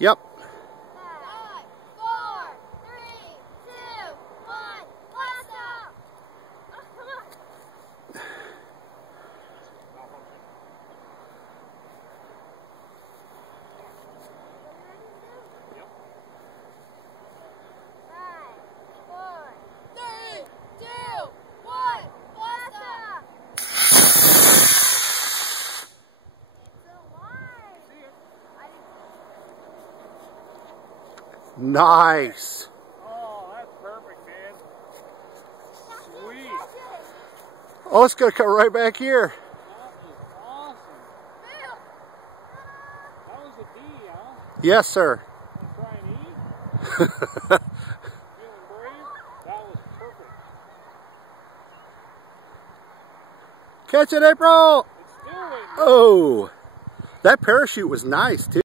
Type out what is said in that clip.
Yep. 5, 4, 3, 2, 1, blast off! Oh, come on. Yep. 5, 4, 3, 2, 1, blast off! It's alive! See it? Nice. Oh, that's perfect, man. Sweet. Oh, it's going to come right back here. That is awesome. That was a D, huh? Yes, sir. Try an E? Feeling brave? That was perfect. Catch it, April. It's still waiting. Oh, that parachute was nice, too.